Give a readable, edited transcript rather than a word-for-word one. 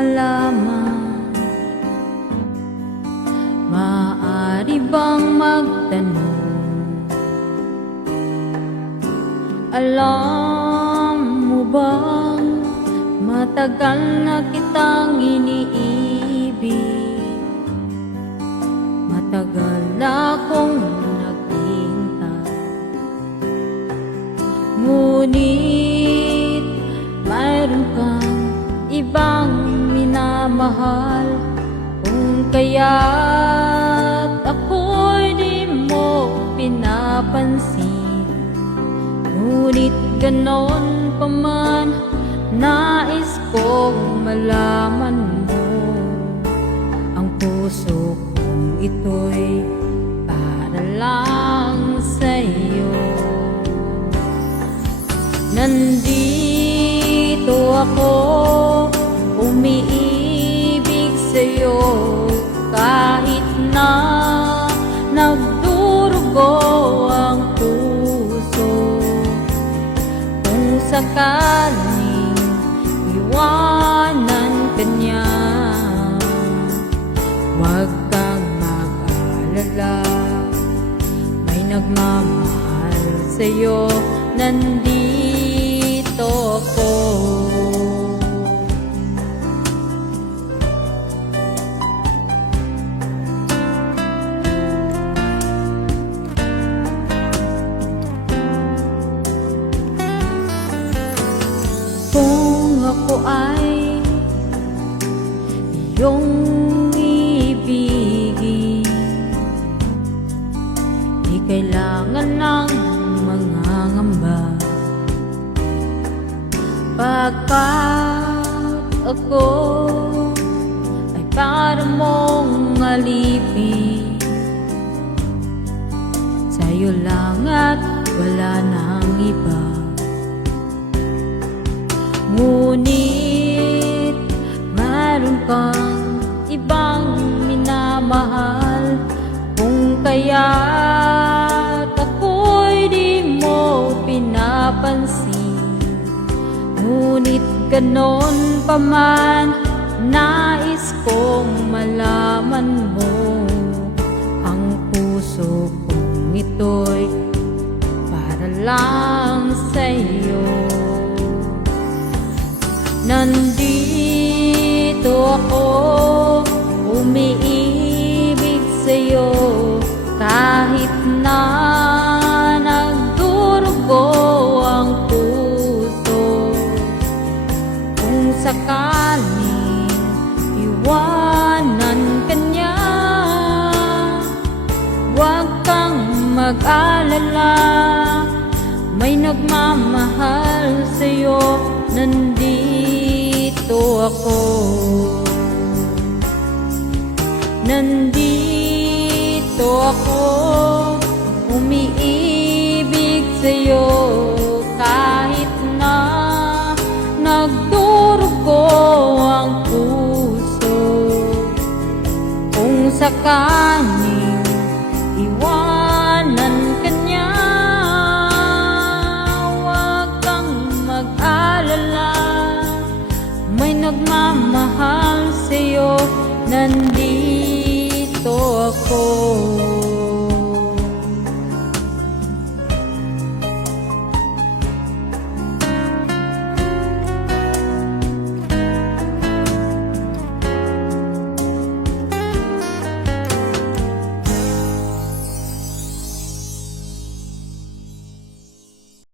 malaman, maaari bang magtanong? Alam mo bang matagal na kitang iniibig? Matagal na akong naghihintay, ngunit mayroon kang ibang minamahal. Kung kaya't ako'y di mo pinapansin, ngunit ganon pa man, nais kong malaman mo. Ang puso kong ito'y para lang sa'yo. Nandito ako, umiibig sa'yo, kahit na nagdurugo ang puso. Kung sakaling iwanan ka niya, huwag kang mag-alala, may nagmamahal sa'yo. Nandito ako. Kung ako ay iyong ibigin, di kailangan ng mangangamba, pagkat ako ay para mong alipin. Sa'yo lang at wala nang iba. Ngunit mayroon kang ibang minamahal. Kung kaya't ako'y di mo pinapansin, ngunit ganon pa man, nais kong malaman mo. Ang puso kong ito'y para lang sa'yo. Nandito ako, umiibig sa'yo, kahit na nagdurugo ang puso. Kung sakaling iwanan ka niya, huwag kang mag-alala, may nagmamahal sa'yo. Nandito ako, nandito ako, umiibig sa'yo, kahit na nagdurugo ang puso. Kung sakaling iwanan ka niya, may nagmamahal sa'yo. Nandito ako.